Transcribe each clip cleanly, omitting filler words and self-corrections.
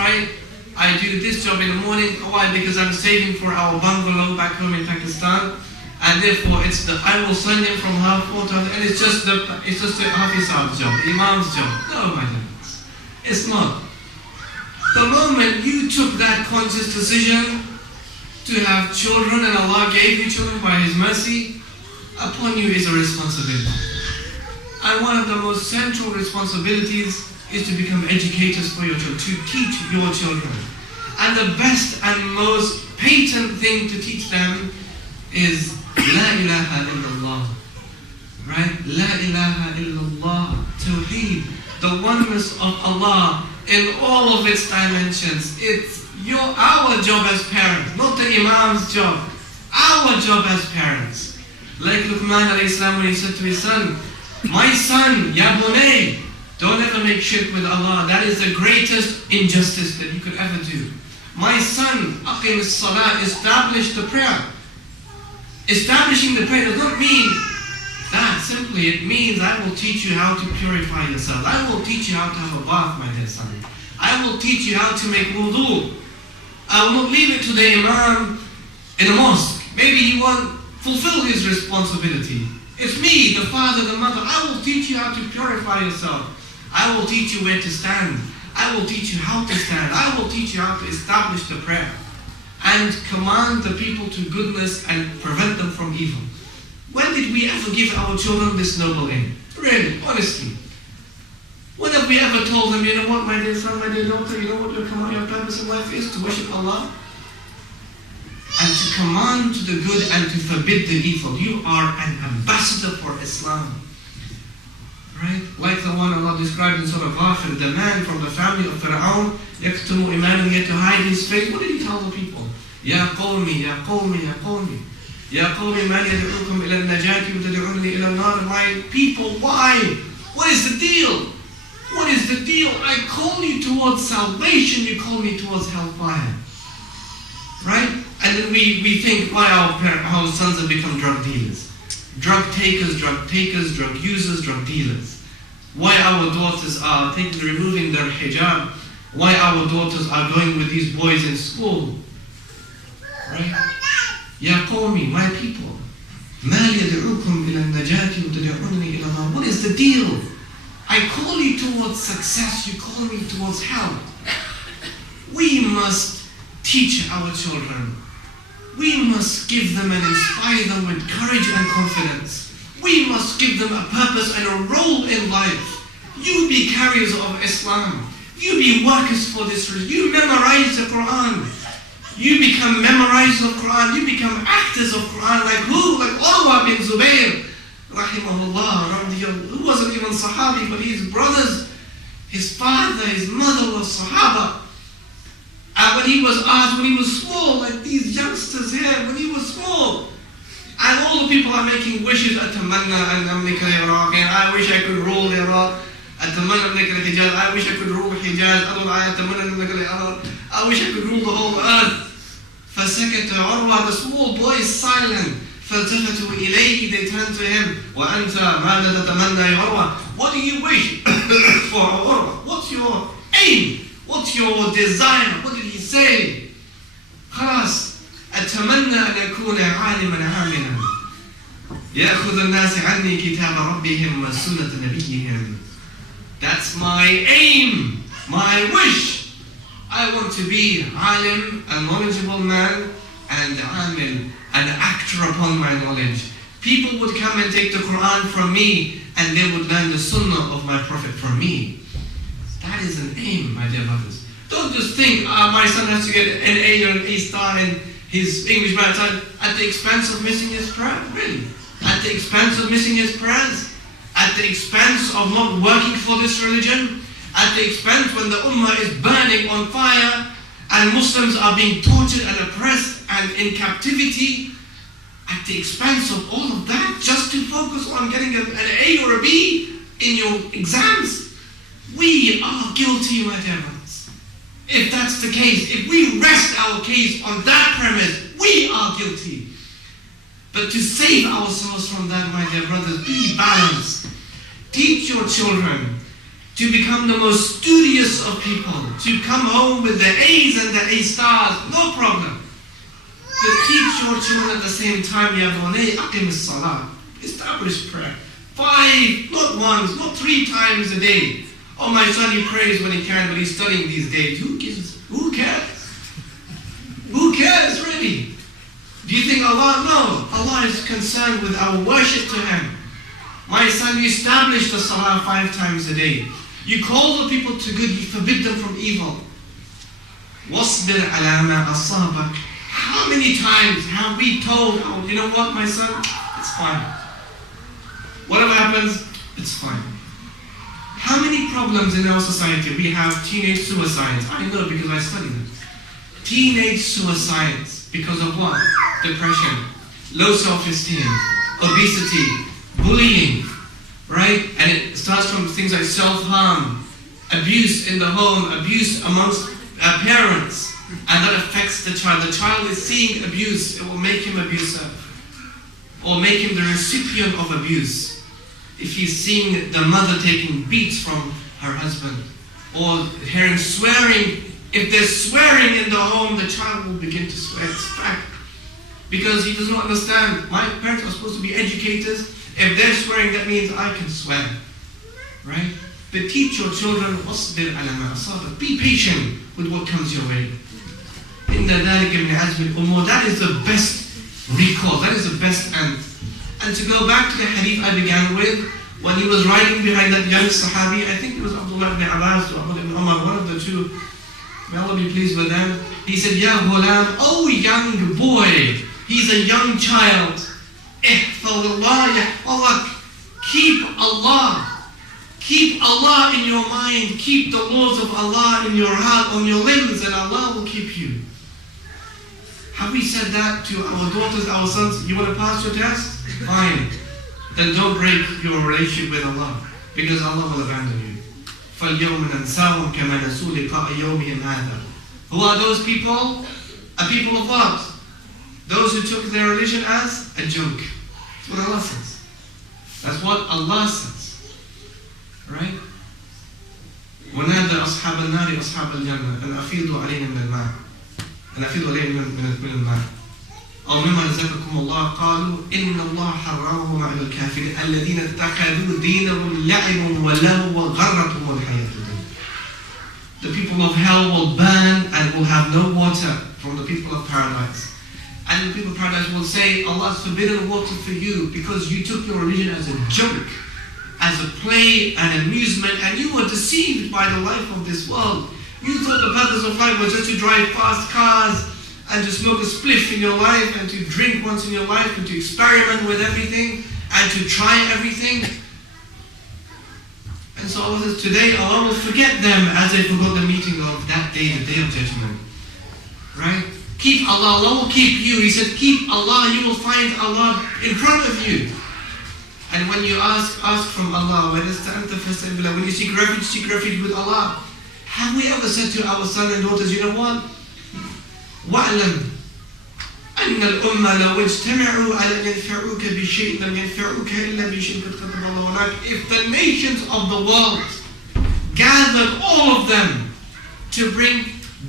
right? I do this job in the morning. Why? Because I'm saving for our bungalow back home in Pakistan. And therefore, I will send him from half 4 to half, and it's just the Hafiz's job, the Imam's job. No, my friends, it's not. The moment you took that conscious decision to have children, and Allah gave you children by His mercy, upon you is a responsibility. And one of the most central responsibilities is to become educators for your children, to teach your children. And the best and most patent thing to teach them is La ilaha illallah, right? La ilaha illallah, Tawheed, the oneness of Allah in all of its dimensions. It's our job as parents, not the Imam's job. Our job as parents. Like Uthman Lateef, when he said to his son, my son, Ya Bunay, don't ever make shirk with Allah. That is the greatest injustice that you could ever do. My son, Aqim as-salah, establish the prayer. Establishing the prayer does not mean that simply. It means I will teach you how to purify yourself. I will teach you how to have a bath, my dear son. I will teach you how to make wudu. I will not leave it to the Imam in the mosque. Maybe he won't fulfill his responsibility. It's me, the father, the mother. I will teach you how to purify yourself. I will teach you where to stand. I will teach you how to stand. I will teach you how to establish the prayer and command the people to goodness and prevent them from evil. When did we ever give our children this noble aim? Really, honestly. When have we ever told them, you know what, my dear son, my dear daughter, you know what your purpose in life is? To worship Allah and to command to the good and to forbid the evil. You are an ambassador for Islam. Right? Like the one Allah described in Surah Ghafir, the man from the family of Fir'aun, يَكْتُمُ إِمَانًا, yet to hide his face. What did he tell the people? يَا قَوْمِ يَا قَوْمِ يَا قَوْمِ يَا قَوْمِ مَنْ يَدْعُوكُمْ إِلَى النَّجَاةِ وَتَدْعُونَنِي إِلَى النَّارِ. My people, why? What is the deal? What is the deal? I call you towards salvation, you call me towards hellfire. Right? And then we think why our sons have become drug dealers. Drug takers, drug users, drug dealers. Why our daughters are removing their hijab. Why our daughters are going with these boys in school. Right? Ya qawmi, my people. مَا يَدْعُوكُمْ إِلَى النَّجَاةِ وَتَدْعُونَنِي إِلَى النَّارِ. What is the deal? I call you towards success, you call me towards hell. We must teach our children. We must give them and inspire them with courage and confidence. We must give them a purpose and a role in life. You be carriers of Islam. You be workers for this religion. You memorize the Quran. You become memorizers of Quran. You become actors of Quran. Like who? Like Urwa bin Zubayr, rahimahullah, who wasn't even Sahabi, but his brothers, his father, his mother was Sahaba. And when he was asked, when he was small, like these youngsters here, when he was small, and all the people are making wishes, Atamanna an amlika Iraq, and I wish I could rule Iraq, Atamanna amlika Hijaz, I wish I could rule Hijaz, I wish I could rule the whole earth. فَسَكَتَ عُرْوَى, the small boy is silent. فَالْتَفَتُوا إِلَيْهِ, they turn to him. وَأَنْتَ مَاذَا تَتَمَنَّى يَا عُرْوَى, what do you wish for Urwa? What's your aim? What's your desire? What did he say? خلاص أتمنى أن أكون عالما عاملا يأخذ الناس عني كتاب ربهم وسنة نبيهم. That's my aim, my wish. I want to be alim, a knowledgeable man, and amil, an actor upon my knowledge. People would come and take the Quran from me, and they would learn the sunnah of my Prophet from me. That is an aim, my dear brothers. Don't just think, my son has to get an A or an A star in his English maths at the expense of missing his prayer. Really? At the expense of missing his prayers? At the expense of not working for this religion? At the expense when the ummah is burning on fire and Muslims are being tortured and oppressed and in captivity? At the expense of all of that, just to focus on getting an A or a B in your exams? We are guilty, my dear brothers. If that's the case, if we rest our case on that premise, we are guilty. But to save ourselves from that, my dear brothers, be balanced. Teach your children to become the most studious of people, to come home with the A's and the A stars, no problem. But teach your children at the same time, Ya bunay, aqim as-salah, establish prayer. 5, not once, not 3 times a day. Oh, my son, he prays when he can, but he's studying these days. Who cares? Who cares, really? Do you think Allah? No. Allah is concerned with our worship to Him. My son, you establish the salah 5 times a day. You call the people to good, you forbid them from evil. وَاصْبِرْ عَلَى مَا أَصَابَكَ. How many times have we told, oh, you know what, my son? It's fine. Whatever happens, it's fine. How many problems in our society? We have teenage suicides. I know because I study them. Teenage suicides because of what? Depression, low self-esteem, obesity, bullying, right? And it starts from things like self-harm, abuse in the home, abuse amongst parents, and that affects the child. The child is seeing abuse, it will make him abusive, or make him the recipient of abuse. If he's seeing the mother taking beats from her husband, or hearing swearing, if there's swearing in the home, the child will begin to swear. It's fact. Because he doesn't understand. My parents are supposed to be educators. If they're swearing, that means I can swear. Right? But teach your children, وَاصْبِرْ عَلَى مَا أَصَابَكَ. Be patient with what comes your way. إِنَّ ذَلِكَ مِنْ عَزْمِ الْأُمُورِ. That is the best recourse. That is the best end. And to go back to the hadith I began with, when he was riding behind that young Sahabi, I think it was Abdullah ibn Abbas or Abdullah ibn Umar, one of the two, may Allah be pleased with them. He said, Ya ghulam, oh young boy, he's a young child. Ihfadullah yahfazak. Keep Allah in your mind. Keep the laws of Allah in your heart, on your limbs, and Allah will keep you. Have we said that to our daughters, our sons? You want to pass your test? Fine. Then don't break your relationship with Allah, because Allah will abandon you. فَالْيَوْمَ نَنْسَاهُمْ كَمَا نَسُوا لِقَاءَ يَوْمِهِمْ هَذَا. Who are those people? A people of what? Those who took their religion as a joke. That's what Allah says. That's what Allah says. Right? وَنَادَى أَصْحَابَ النَّارِ أَصْحَابَ الْجَنَّةِ أَنْ أَفِيضُوا عَلَيْهِمْ مِنَ الْمَاءِ أَنْ أَفِيضُوا عَلَيْهِمْ مِنَ الْمَاءِ أو مما رزقكم الله قالوا إن الله حرمهم على الكافرين الذين اتخذوا دينهم لعبا ولهوا وغرتهم الحياة الدنيا. The people of hell will burn and will have no water from the people of paradise. And the people of paradise will say, Allah has forbidden water for you because you took your religion as a joke, as a play and amusement, and you were deceived by the life of this world. You thought the purpose of life was just to drive fast cars and to smoke a spliff in your life, and to drink once in your life, and to experiment with everything, and to try everything. And so Allah says, today Allah will forget them as they forgot the meeting of that day, the day of judgment. Right? Keep Allah, Allah will keep you. He said, keep Allah, you will find Allah in front of you. And when you ask from Allah, when you seek refuge with Allah. Have we ever said to our sons and daughters, you know what? وَاعْلَمْ أَنَّ الْأُمَّةَ لَوْ اجْتَمَعُوا عَلَى أَنْ يَنْفَعُوكَ بِشَيْءٍ لَمْ يَنْفَعُوكَ إِلَّا بِشَيْءٍ قَدْ كَتَبَ اللَّهُ لَكَ. If the nations of the world gathered all of them to bring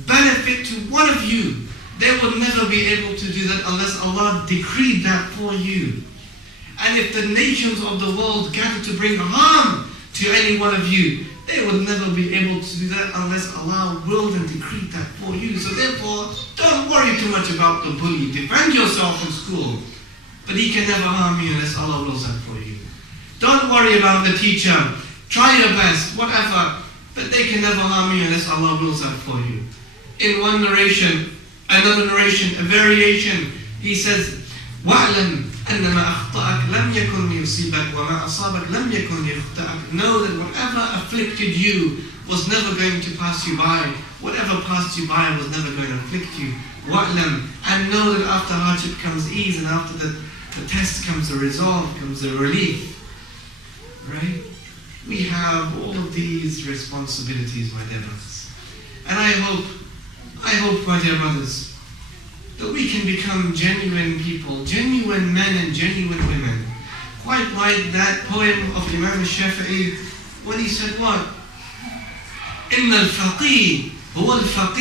benefit to one of you, they will never be able to do that unless Allah decreed that for you. And if the nations of the world gather to bring harm to any one of you, they will never be able to do that unless Allah willed and decreed that for you. So therefore, don't worry too much about the bully. Defend yourself from school. But he can never harm you unless Allah wills that for you. Don't worry about the teacher. Try your best, whatever. But they can never harm you unless Allah wills that for you. In one narration, another narration, a variation, he says, وَاعْلَمْ أَنَّمَا أَخْطَأَكَ لَمْ يَكُنْ لِيُصِيبَكَ وَمَا أَصَابَكَ لَمْ يَكُنْ لِيَخْطَأَكَ. Know that whatever afflicted you was never going to pass you by. Whatever passed you by was never going to afflict you. وَاعْلَمْ. And know that after hardship comes ease, and after the test comes the resolve, comes the relief. Right? We have all of these responsibilities, my dear brothers. And I hope, my dear brothers, that we can become genuine people, genuine men and genuine women. Quite like that poem of Imam Shafi'i, when he said what? إن الفقيه هو الفقيه